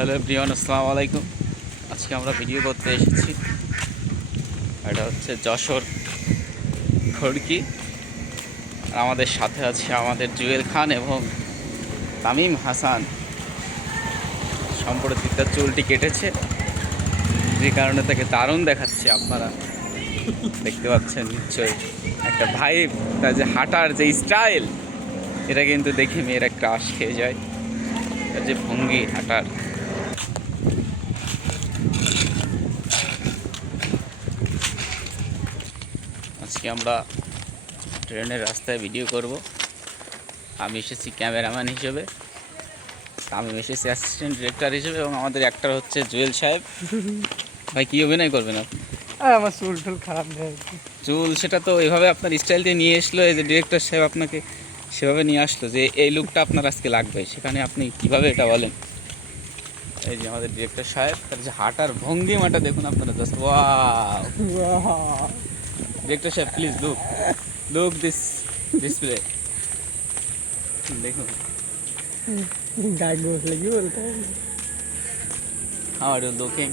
Hello everyone, আসসালামু আলাইকুম। আজকে আমরা ভিডিও করতে এসেছি। এটা হচ্ছে যশোর খড়কি। আর আমাদের সাথে আছে আমাদের জুয়েল খান এবং তামিম হাসান। সম্প্রতি তার চুলটি কেটেছে, যে কারণে তাকে দারুণ দেখাচ্ছে। আপনারা দেখতে পাচ্ছেন নিশ্চয়ই। একটা ভাইব, তার যে হাঁটার যে স্টাইল, এটা কিন্তু দেখে মেয়েরা ক্রাশ খেয়ে যায়। তার যে ভঙ্গি হাঁটার, আজকে আমরা ট্রেনের রাস্তায় ভিডিও করব। আমি এসেছি ক্যামেরাম্যান হিসেবে, আমি এসেছি অ্যাসিস্ট্যান্ট ডিরেক্টর হিসেবে, এবং আমাদের অ্যাক্টর হচ্ছে জুয়েল সাহেব। ভাই কী অভিনয় করবেন আপনি? আমার চুল টুল খারাপ নেই। চুল সেটা তো এইভাবে আপনার স্টাইল দিয়ে নিয়ে এসলো, এই যে ডিরেক্টর সাহেব আপনাকে সেভাবে নিয়ে আসলো যে এই লুকটা আপনার আজকে লাগবে, সেখানে আপনি কিভাবে এটা বলেন? এই যে আমাদের ডিরেক্টর সাহেব, তার যে হাঁটার ভঙ্গিমাটা দেখুন আপনারা, জাস্ট ওয়াও। ডিরেক্টর সাহেব প্লিজ লুক দিস ডিসপ্লে, দেখুন। गाय गोस लगी बोलते हैं। How are you looking?